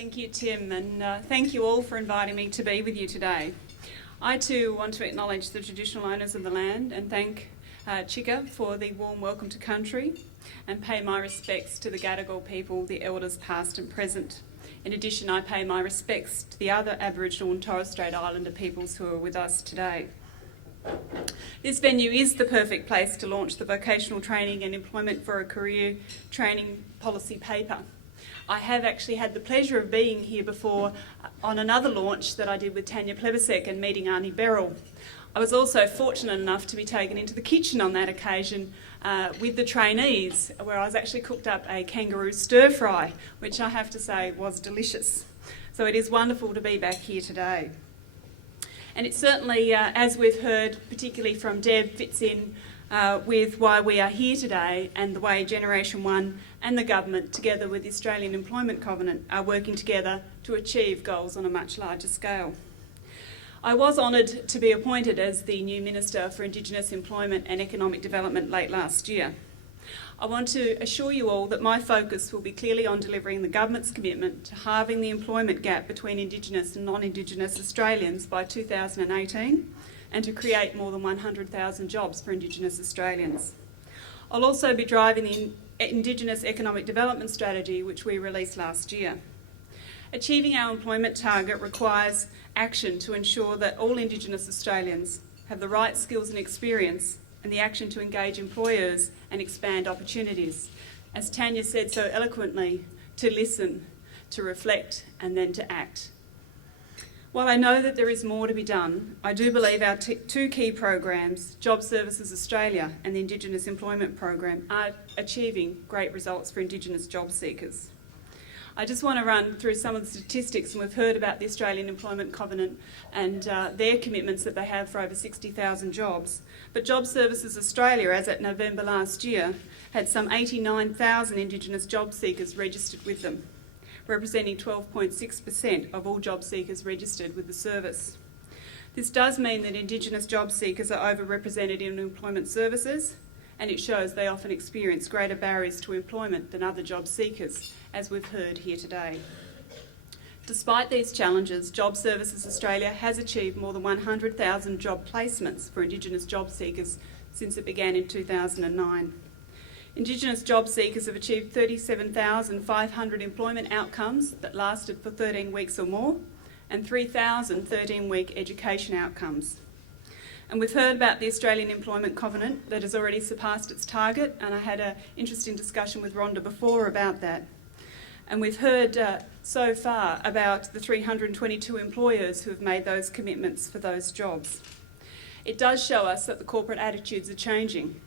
Thank you, Tim, and thank you all for inviting me to be with you today. I too want to acknowledge the traditional owners of the land and thank Chika for the warm welcome to country and pay my respects to the Gadigal people, the elders past and present. In addition, I pay my respects to the other Aboriginal and Torres Strait Islander peoples who are with us today. This venue is the perfect place to launch the Vocational Training and Employment for a Career Training Policy paper. I have actually had the pleasure of being here before on another launch that I did with Tanya Plebisek and meeting Arnie Beryl. I was also fortunate enough to be taken into the kitchen on that occasion with the trainees, where I was actually cooked up a kangaroo stir fry, which I have to say was delicious. So it is wonderful to be back here today. And it certainly, as we've heard, particularly from Deb, fits in with why we are here today and the way GenerationOne and the government, together with the Australian Employment Covenant, are working together to achieve goals on a much larger scale. I was honoured to be appointed as the new Minister for Indigenous Employment and Economic Development late last year. I want to assure you all that my focus will be clearly on delivering the government's commitment to halving the employment gap between Indigenous and non-Indigenous Australians by 2018 and to create more than 100,000 jobs for Indigenous Australians. I'll also be driving the Indigenous Economic Development Strategy, which we released last year. Achieving our employment target requires action to ensure that all Indigenous Australians have the right skills and experience and the action to engage employers and expand opportunities. As Tanya said so eloquently, to listen, to reflect and then to act. While I know that there is more to be done, I do believe our two key programs, Job Services Australia and the Indigenous Employment Program, are achieving great results for Indigenous job seekers. I just want to run through some of the statistics, and we've heard about the Australian Employment Covenant and their commitments that they have for over 60,000 jobs. But Job Services Australia, as at November last year, had some 89,000 Indigenous job seekers registered with them, representing 12.6% of all job seekers registered with the service. This does mean that Indigenous job seekers are overrepresented in employment services, and it shows they often experience greater barriers to employment than other job seekers, as we've heard here today. Despite these challenges, Job Services Australia has achieved more than 100,000 job placements for Indigenous job seekers since it began in 2009. Indigenous job seekers have achieved 37,500 employment outcomes that lasted for 13 weeks or more, and 3,000 13-week education outcomes. And we've heard about the Australian Employment Covenant that has already surpassed its target, and I had an interesting discussion with Rhonda before about that. And we've heard so far about the 322 employers who have made those commitments for those jobs. It does show us that the corporate attitudes are changing.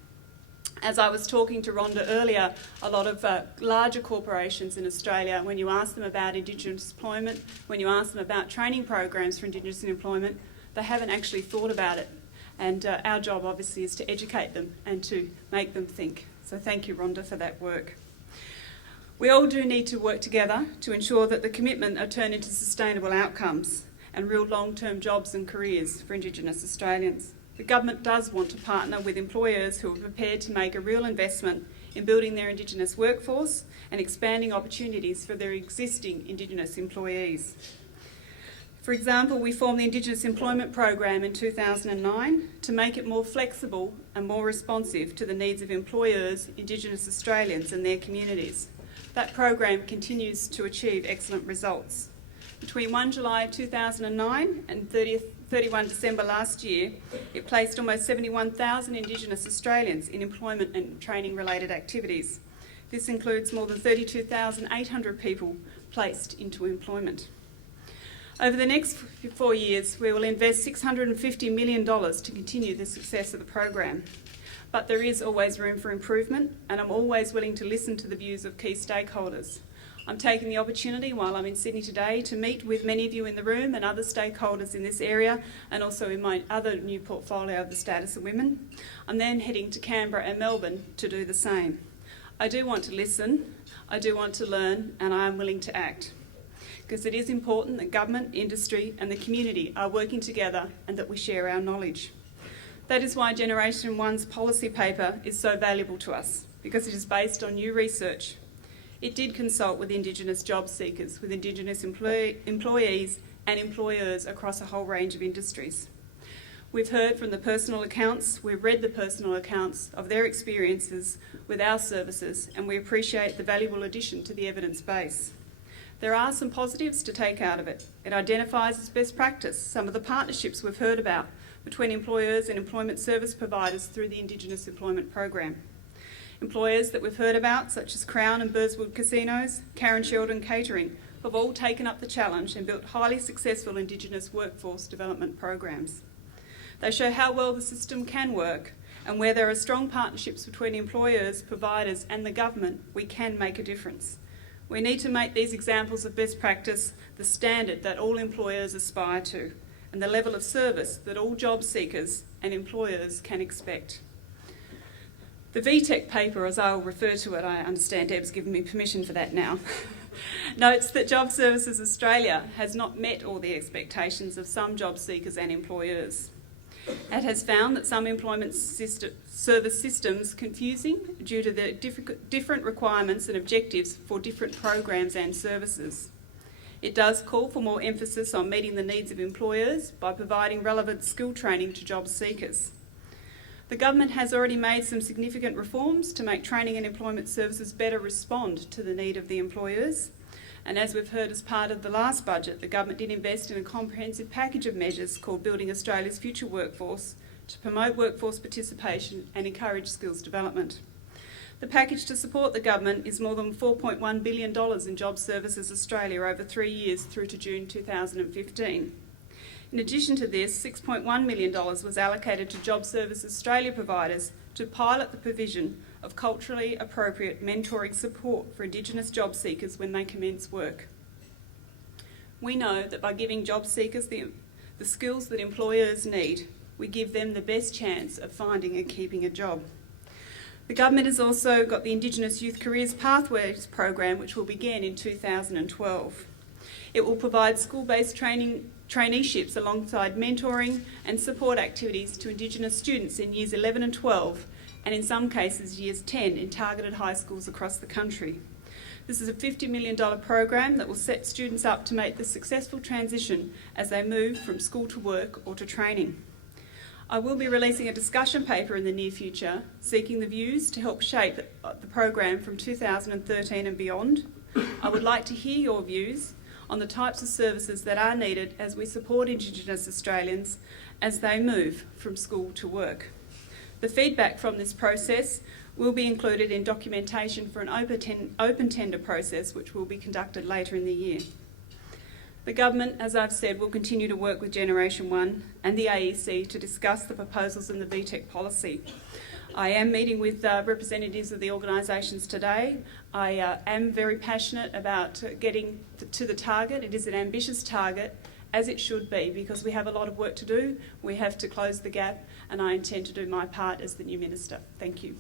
As I was talking to Rhonda earlier, a lot of larger corporations in Australia, when you ask them about Indigenous employment, when you ask them about training programs for Indigenous employment, they haven't actually thought about it. And our job obviously is to educate them and to make them think. So thank you, Rhonda, for that work. We all do need to work together to ensure that the commitment are turned into sustainable outcomes and real long-term jobs and careers for Indigenous Australians. The government does want to partner with employers who are prepared to make a real investment in building their Indigenous workforce and expanding opportunities for their existing Indigenous employees. For example, we formed the Indigenous Employment Program in 2009 to make it more flexible and more responsive to the needs of employers, Indigenous Australians and their communities. That program continues to achieve excellent results. Between 1 July 2009 and 31 December last year, it placed almost 71,000 Indigenous Australians in employment and training related activities. This includes more than 32,800 people placed into employment. Over the next 4 years, we will invest $650 million to continue the success of the program. But there is always room for improvement, and I'm always willing to listen to the views of key stakeholders. I'm taking the opportunity while I'm in Sydney today to meet with many of you in the room and other stakeholders in this area, and also in my other new portfolio of the status of women. I'm then heading to Canberra and Melbourne to do the same. I do want to listen, I do want to learn, and I am willing to act. Because it is important that government, industry and the community are working together and that we share our knowledge. That is why GenerationOne's policy paper is so valuable to us, because it is based on new research. it did consult with Indigenous job seekers, with Indigenous employees and employers across a whole range of industries. We've heard from the personal accounts, we've read the personal accounts of their experiences with our services, and we appreciate the valuable addition to the evidence base. There are some positives to take out of it. It identifies as best practice some of the partnerships we've heard about between employers and employment service providers through the Indigenous Employment Program. Employers that we've heard about, such as Crown and Burswood Casinos, Karen Sheldon Catering, have all taken up the challenge and built highly successful Indigenous workforce development programs. They show how well the system can work, and where there are strong partnerships between employers, providers and the government, we can make a difference. We need to make these examples of best practice the standard that all employers aspire to, and the level of service that all job seekers and employers can expect. The VTEC paper, as I'll refer to it, I understand Deb's given me permission for that now, notes that Job Services Australia has not met all the expectations of some job seekers and employers. It has found that some employment service systems confusing due to the different requirements and objectives for different programs and services. It does call for more emphasis on meeting the needs of employers by providing relevant skill training to job seekers. The government has already made some significant reforms to make training and employment services better respond to the need of the employers. And as we've heard as part of the last budget, the government did invest in a comprehensive package of measures called Building Australia's Future Workforce to promote workforce participation and encourage skills development. The package to support the government is more than $4.1 billion in Job Services Australia over 3 years through to June 2015. In addition to this, $6.1 million was allocated to Job Services Australia providers to pilot the provision of culturally appropriate mentoring support for Indigenous job seekers when they commence work. We know that by giving job seekers the skills that employers need, we give them the best chance of finding and keeping a job. The government has also got the Indigenous Youth Careers Pathways program, which will begin in 2012. It will provide school-based traineeships alongside mentoring and support activities to Indigenous students in years 11 and 12, and in some cases years 10 in targeted high schools across the country. This is a $50 million program that will set students up to make the successful transition as they move from school to work or to training. I will be releasing a discussion paper in the near future, seeking the views to help shape the program from 2013 and beyond. I would like to hear your views on the types of services that are needed as we support Indigenous Australians as they move from school to work. The feedback from this process will be included in documentation for an open tender process which will be conducted later in the year. The government, as I've said, will continue to work with GenerationOne and the AEC to discuss the proposals in the VTEC policy. I am meeting with representatives of the organisations today. I am very passionate about getting to the target. It is an ambitious target, as it should be, because we have a lot of work to do. We have to close the gap, and I intend to do my part as the new Minister. Thank you.